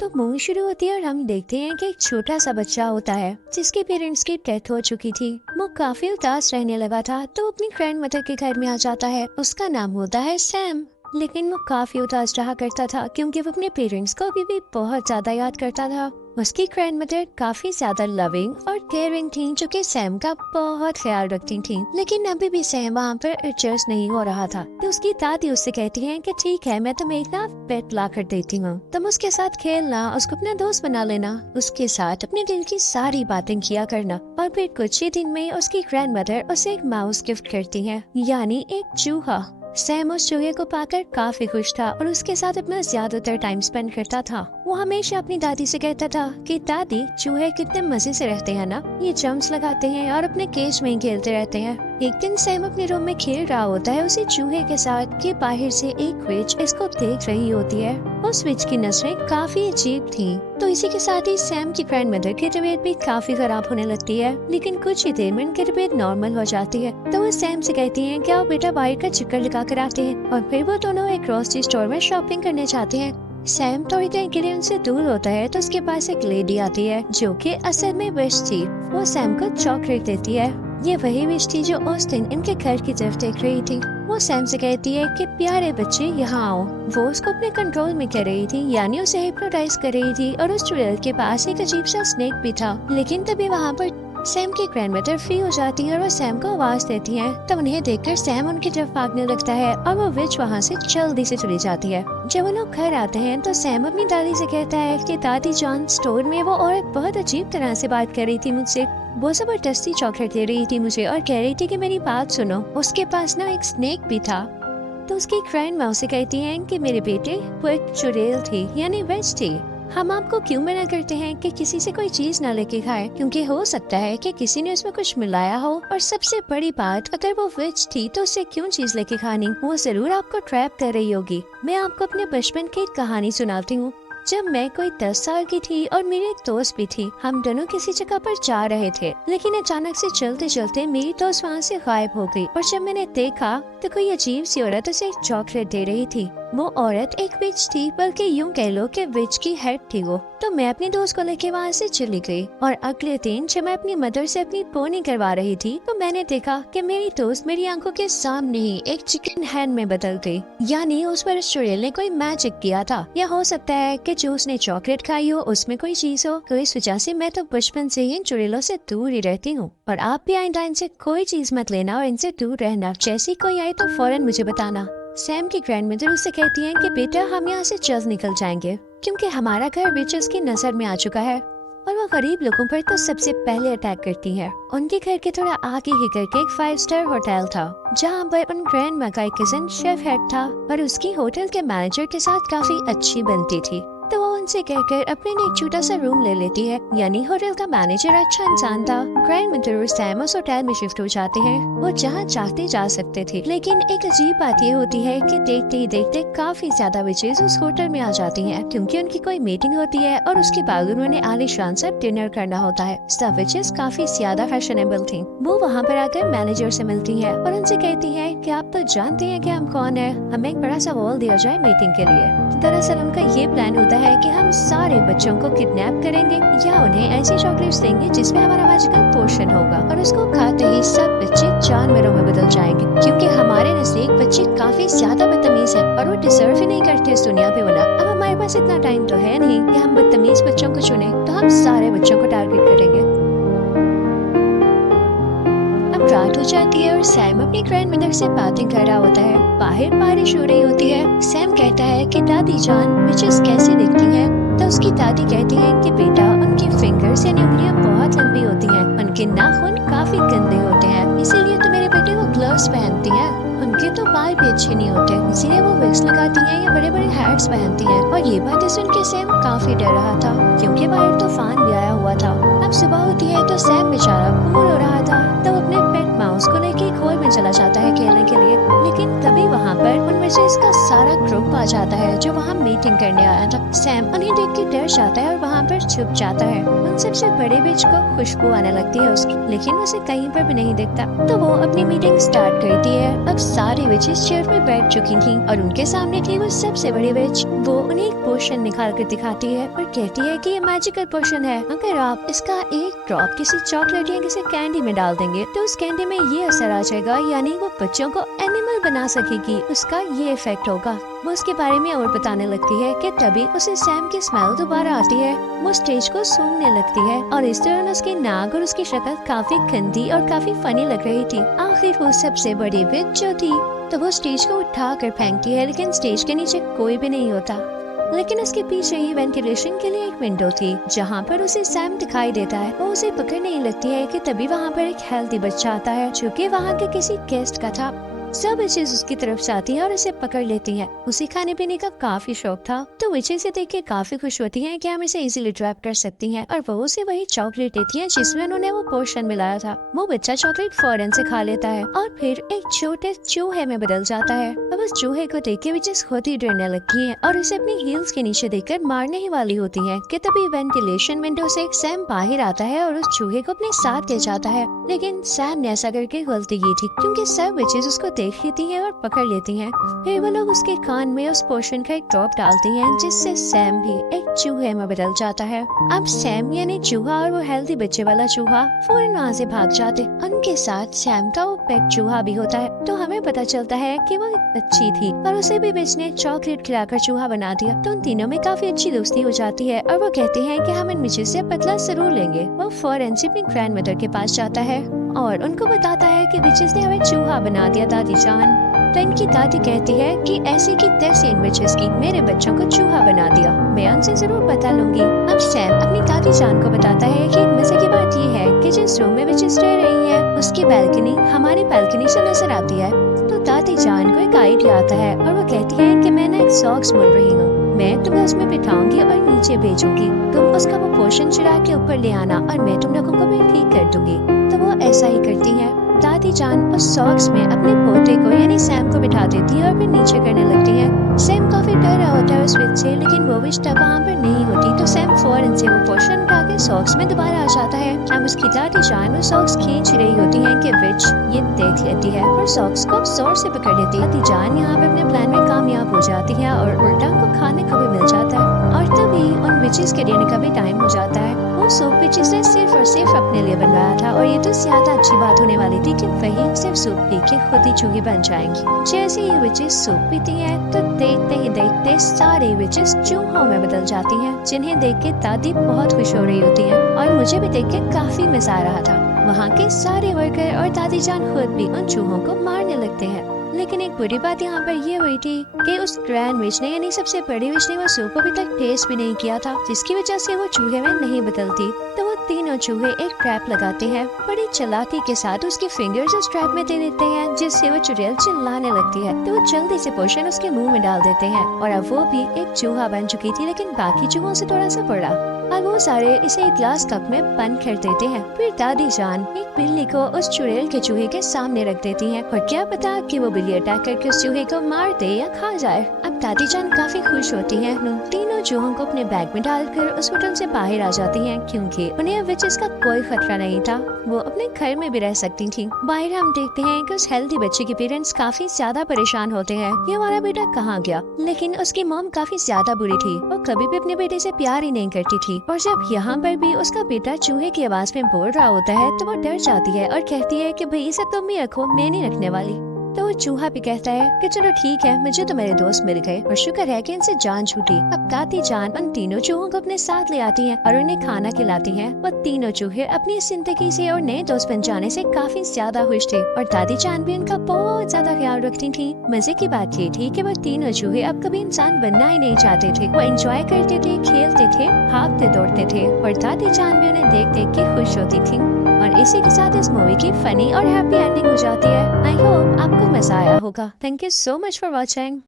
तो मूवी शुरू होती है और हम देखते हैं कि एक छोटा सा बच्चा होता है जिसके पेरेंट्स की डेथ हो चुकी थी। वो काफी उदास रहने लगा था तो अपनी ग्रैंड मदर के घर में आ जाता है। उसका नाम होता है सैम। लेकिन वो काफी उदास रहा करता था क्योंकि वो अपने पेरेंट्स को अभी भी बहुत ज्यादा याद करता था। उसकी ग्रैंड मदर काफी ज्यादा लविंग और केयरिंग थी जो कि सैम का बहुत ख्याल रखती थी। लेकिन अभी भी सैम वहाँ पर एडजस्ट नहीं हो रहा था तो उसकी दादी उससे कहती है कि ठीक है, मैं तुम्हें एक ना पेट ला कर देती हूँ, तुम उसके साथ खेलना, उसको अपना दोस्त बना लेना, उसके साथ अपने दिल की सारी बातें किया करना। और फिर कुछ ही दिन में उसकी ग्रैंड मदर उसे एक माउस गिफ्ट करती है, यानी एक चूहा। सैम उस चूहे को पाकर काफी खुश था और उसके साथ अपना ज्यादातर टाइम स्पेंड करता था। वो हमेशा अपनी दादी से कहता था कि दादी, चूहे कितने मजे से रहते हैं ना, ये जंप्स लगाते हैं और अपने केज में ही खेलते रहते हैं। एक दिन सैम अपने रूम में खेल रहा होता है उसी चूहे के साथ कि बाहर से एक विच इसको देख रही होती है। उस विच की नजरें काफी अजीब थी। तो इसी के साथ ही सैम की ग्रैंड मदर की तबीयत भी काफी खराब होने लगती है। लेकिन कुछ ही देर में उनकी तबीयत नॉर्मल हो जाती है तो वो सैम से कहती हैं कि आओ बेटा बाहर का चक्कर लगा कर आते हैं। और फिर वो दोनों एक ग्रोसरी स्टोर में शॉपिंग करने जाते हैं। सैम थोड़ी देर के लिए उनसे दूर होता है तो उसके पास एक लेडी आती है जो कि असल में विश थी। वो सैम को चॉकलेट देती है। ये वही विश थी जो उस दिन इनके घर की तरफ देख रही थी। वो सैम से कहती है कि प्यारे बच्चे यहाँ आओ। वो उसको अपने कंट्रोल में कर रही थी, यानी उसे हिप्नोटाइज कर रही थी। और उस चुड़ैल के पास एक अजीब सा स्नेक भी था। लेकिन तभी वहाँ पर सैम की ग्रैंडमदर फ्री हो जाती है और वो सैम को आवाज देती है। तब उन्हें देखकर सैम उनकी तरफ भागने लगता है और वो विच वहाँ से जल्दी से चली जाती है। जब वो लोग घर आते हैं तो सैम अपनी दादी से कहता है कि दादी जान, स्टोर में वो औरत बहुत अजीब तरह से बात कर रही थी मुझसे। वो जबरदस्ती चॉकलेट दे रही थी मुझे और कह रही थी कि मेरी बात सुनो, उसके पास ना एक स्नेक भी था। तो उसकी ग्रैंड माँ उसे कहती है कि मेरे बेटे, वो एक चुड़ैल थी, यानी विच थी। हम आपको क्यों मना करते हैं कि किसी से कोई चीज न लेके खाए, क्योंकि हो सकता है कि किसी ने उसमें कुछ मिलाया हो। और सबसे बड़ी बात, अगर वो विच थी तो उससे क्यों चीज लेके खानी, वो जरूर आपको ट्रैप कर रही होगी। मैं आपको अपने बचपन की एक कहानी सुनाती हूँ। जब मैं कोई 10 साल की थी और मेरी एक दोस्त भी थी, हम दोनों किसी जगह पर जा रहे थे। लेकिन अचानक से चलते चलते मेरी दोस्त वहाँ से गायब हो गई। और जब मैंने देखा तो कोई अजीब सी औरत उसे एक चॉकलेट दे रही थी। वो औरत एक विच थी, बल्कि यूं कह लो कि विच की हेड थी वो। तो मैं अपनी दोस्त को लेके वहाँ से चली गई। और अगले दिन जब मैं अपनी मदर से अपनी पोनी करवा रही थी तो मैंने देखा कि मेरी दोस्त मेरी आंखों के सामने ही एक चिकन हैंड में बदल गई। यानी उस पर उस चुड़ैल ने कोई मैजिक किया था। या हो सकता है कि जो उसने चॉकलेट खाई हो उसमें कोई चीज हो। तो इस वजह से मैं तो बचपन से ही इन चुड़ैलों से दूर ही रहती हूँ। और आप भी आइंदा इनसे कोई चीज मत लेना और इनसे दूर रहना। जैसी कोई आए तो फौरन मुझे बताना। सैम की ग्रैंडमदर उससे कहती है कि बेटा, हम यहाँ से जल्द निकल जाएंगे क्योंकि हमारा घर विचेस की नजर में आ चुका है। और वो गरीब लोगों पर तो सबसे पहले अटैक करती है। उनके घर के थोड़ा आगे ही करके एक 5 स्टार होटल था जहाँ पर उन ग्रैंड माँ का एक कजिन शेफ हेड था और उसकी होटल के मैनेजर के साथ काफी अच्छी बनती थी। तो वो उनसे कहकर अपने लिए एक छोटा सा रूम ले लेती है। यानी होटल का मैनेजर अच्छा इंसान था। ग्रैंड मदर और सैम उस होटल में शिफ्ट हो जाते हैं। वो जहाँ चाहते जा सकते थे। लेकिन एक अजीब बात ये होती है कि देखते ही देखते काफी ज्यादा विचेस उस होटल में आ जाती हैं क्योंकि उनकी कोई मीटिंग होती है और उसके बाद उन्होंने आलीशान सा डिनर करना होता है। सब विचेस काफी ज्यादा फैशनेबल थी। वो वहाँ पर आकर मैनेजर से मिलती है और उनसे कहती है कि आप तो जानते हैं कि हम कौन है, हमें एक बड़ा सा हॉल दिया जाए मीटिंग के लिए। दरअसल उनका ये प्लान होता है कि हम सारे बच्चों को किडनैप करेंगे या उन्हें ऐसी चॉकलेट्स देंगे जिसमें हमारा मैजिकल पोर्शन होगा और उसको खाते ही सब बच्चे जानवरों में बदल जाएंगे। क्योंकि हमारे नजदीक बच्चे काफी ज्यादा बदतमीज हैं और वो डिजर्व ही नहीं करते इस दुनिया पे होना। अब हमारे पास इतना टाइम तो है नहीं कि हम बदतमीज बच्चों को चुने, तो हम सारे बच्चों को टारगेट करेंगे। रात हो जाती है और सैम अपनी ग्रैंड मदर से बातें कर रहा होता है। बाहर बारिश हो रही होती है। सैम कहता है कि दादी जान, विचेस कैसी दिखती हैं? तो उसकी दादी कहती है कि बेटा, उनकी फिंगर्स यानी उंगलियां बहुत लंबी होती हैं, उनके नाखून काफी गंदे होते हैं, इसीलिए तो मेरे बेटे वो ग्लव्स पहनती हैं। उनके तो बाल भी अच्छे नहीं होते, इसीलिए वो विग्स लगाती हैं या बड़े बड़े हैट्स पहनती हैं। और ये बातें सुन के सैम काफी डर रहा था क्योंकि बाहर तूफान भी आया हुआ था। अब सुबह होती है तो सैम बेचारा बोर हो रहा था तो अपने पेट माउस को लेके एक हॉल में चला जाता है खेलने के लिए। लेकिन तभी वहाँ पर उनमें विचेस का सारा ग्रुप आ जाता है जो वहाँ मीटिंग करने आया था। सैम उन्हें देख के डर जाता है और वहाँ पर छुप जाता है। उन सबसे बड़े विच को खुशबू आने लगती है उसकी, लेकिन उसे कहीं पर भी नहीं दिखता। तो वो अपनी मीटिंग स्टार्ट करती है। अब सारी विचेस चेयर में बैठ चुकी थी और उनके सामने थी वो सबसे बड़ी विच। वो उन्हें एक पोशन निकाल कर दिखाती है और कहती है कि ये मैजिकल पोशन है। अगर आप इसका एक ड्रॉप किसी चॉकलेट या किसी कैंडी में डाल देंगे तो उस कैंडी में ये असर आ जाएगा, यानी वो बच्चों को एनिमल बना सकेगी, उसका ये इफेक्ट होगा। वो उसके बारे में और बताने लगती है कि तभी उसे सैम की स्मेल दोबारा आती है। वो स्टेज को सूंघने लगती है और इस दौरान उसकी नाक और उसकी शक्ल काफी गंदी और काफी फनी लग रही थी। आखिर वो सबसे बड़ी विच जो थी तो वो स्टेज को उठा कर फेंकती है, लेकिन स्टेज के नीचे कोई भी नहीं होता। लेकिन उसके पीछे ही वेंटिलेशन के लिए एक विंडो थी जहाँ पर उसे सैम दिखाई देता है। वो उसे पकड़ने लगती है कि तभी वहाँ पर एक हेल्दी बच्चा आता है जो कि वहाँ के किसी गेस्ट का था। सब विचेस उसकी तरफ जाती हैं और उसे पकड़ लेती हैं। उसे खाने पीने का काफी शौक था, तो विचेस से देख के काफी खुश होती हैं कि हम इसे इजीली ट्रैप कर सकती हैं और वो उसे वही चॉकलेट देती हैं जिसमें उन्होंने वो पोर्शन मिलाया था। वो बच्चा चॉकलेट फौरन से खा लेता है और फिर एक छोटे चूहे में बदल जाता है। अब उस चूहे को देख के विचेस खुद ही डरने लगती है और उसे अपनी हील्स के नीचे देखकर मारने ही वाली होती है कि तभी वेंटिलेशन विंडो से सैम बाहर आता है और उस चूहे को अपने साथ ले जाता है। लेकिन सैम ने ऐसा करके गलती की थी क्योंकि सब विचेस उसको देख लेती हैं और पकड़ लेती हैं। फिर वो लोग उसके कान में उस पोर्शन का एक ड्रॉप डालती हैं जिससे सैम भी एक चूहे में बदल जाता है। अब सैम यानी चूहा और वो हेल्दी बच्चे वाला चूहा फौरन वहाँ से भाग जाते। उनके साथ सैम का वो पेट चूहा भी होता है। तो हमें पता चलता है कि वो एक बच्ची थी और उसे भी विच ने चॉकलेट खिलाकर चूहा बना दिया। तो उन तीनों में काफी अच्छी दोस्ती हो जाती है और वो कहते हैं कि हम इन विचेस से बदला जरूर लेंगे। वो फौरन से अपनी ग्रैंड मदर के पास जाता है और उनको बताता है कि विचेस ने हमें चूहा बना दिया दादी जान। तो इनकी दादी कहती है कि ऐसी की तैसी इन विचेस की मेरे बच्चों को चूहा बना दिया, मैं उनसे जरूर पता लूंगी। अब सैम अपनी दादी जान को बताता है कि मजे की बात ये है कि जिस रूम में विचेस रह रही है उसकी बैल्कनी हमारी बैल्कनी से नजर आती है। तो दादी जान को एक आइडिया आता है और वो कहती है कि मैं ना एक सॉक्स बुन रही हूँ, मैं तुम्हें उसमें बिठाऊंगी और नीचे भेजूंगी, तुम उसका वो पोर्शन चुरा के ऊपर ले आना और मैं तुम लोगों को भी ठीक कर दूंगी। तो वो ऐसा ही करती है। दादी जान उस सॉक्स में अपने पोते को यानी सैम को बिठा देती है और फिर नीचे करने लगती है। सैम काफी डर रहा होता है उस विच से, लेकिन वो विच तब वहाँ पर नहीं होती। तो सैम फौरन से वो पोर्शन उठा के सॉक्स में दोबारा आ जाता है। अब उसकी दादी जान वो सॉक्स खींच रही होती है कि विच ये देख लेती है और सॉक्स को जोर से पकड़ लेती है। दादी जान यहाँ पे अपने प्लान में कामयाब हो जाती है और उल्टा उनको खाने को भी मिल जाता है। और तभी उन विचेस के डिनर का भी टाइम हो जाता है। वो सूप विचेस ने सिर्फ और सिर्फ अपने लिए बनवाया था और ये तो ज्यादा अच्छी बात होने वाली थी कि वही सिर्फ सूप पी के खुद ही चूहे बन जाएंगी। जैसे ही विचेस सूप पीती है तो देखते ही देखते सारे विचेस चूहों में बदल जाती हैं, जिन्हें देख के दादी बहुत खुश हो रही होती है और मुझे भी देख के काफी मजा आ रहा था। वहाँ के सारे वर्कर और दादी जान खुद भी उन चूहों को मारने लगते हैं। लेकिन एक बुरी बात यहाँ पर ये हुई थी कि उस ग्रैंड विच ने यानी सबसे बड़ी विच ने वो सूप अभी तक टेस्ट भी नहीं किया था, जिसकी वजह से वो चूहे में नहीं बदलती। तो वो तीनों चूहे एक ट्रैप लगाते हैं, बड़ी चालाकी के साथ उसके फिंगर्स उस ट्रैप में दे देते हैं, जिससे वो चुड़ैल चिल्लाने लगती है। तो वो जल्दी से पोर्शन उसके मुंह में डाल देते हैं और अब वो भी एक चूहा बन चुकी थी, लेकिन बाकी चूहों से थोड़ा सा बड़ा। और वो सारे इसे एक ग्लास कप में बंद कर देते हैं। फिर दादी जान एक बिल्ली को उस चुड़ैल के चूहे के सामने रख देती हैं और क्या पता कि वो बिल्ली अटैक करके उस चूहे को मार दे या खा जाए। अब दादी जान काफी खुश होती हैं। तीनों चूहों को अपने बैग में डालकर उस होटल से बाहर आ जाती हैं क्योंकि उन्हें अब विचेस का कोई खतरा नहीं था, वो अपने घर में भी रह सकती थी। बाहर हम देखते हैं कि उस हेल्दी बच्चे के पेरेंट्स काफी ज्यादा परेशान होते हैं कि हमारा बेटा कहाँ गया, लेकिन उसकी मॉम काफी ज्यादा बुरी थी, वो कभी भी अपने बेटे से प्यार ही नहीं करती थी। और जब यहाँ पर भी उसका बेटा चूहे की आवाज में बोल रहा होता है तो वो डर जाती है और कहती है कि भाई इसे तुम ही रखो, मैं नहीं रखने वाली। तो वो चूहा भी कहता है कि चलो ठीक है, मुझे तो मेरे दोस्त मिल गए और शुक्र है कि इनसे जान छूटी। अब दादी जान उन तीनों चूहों को अपने साथ ले आती हैं और उन्हें खाना खिलाती हैं। वो तीनों चूहे अपनी जिंदगी से और नए दोस्त बन जाने से काफी ज्यादा खुश थे और दादी जान भी उनका बहुत ज्यादा ख्याल रखती थी। मजे की बात ये थी कि वो तीनों चूहे अब कभी इंसान बनना ही नहीं चाहते थे। वो एंजॉय करते थे, खेलते थे, भागते दौड़ते थे और दादी जान भी उन्हें देख देख के खुश होती थी। और इसी के साथ इस मूवी की फनी और हैप्पी एंडिंग हो जाती है। आई होप आपको मजा आया होगा। Thank you so much for watching.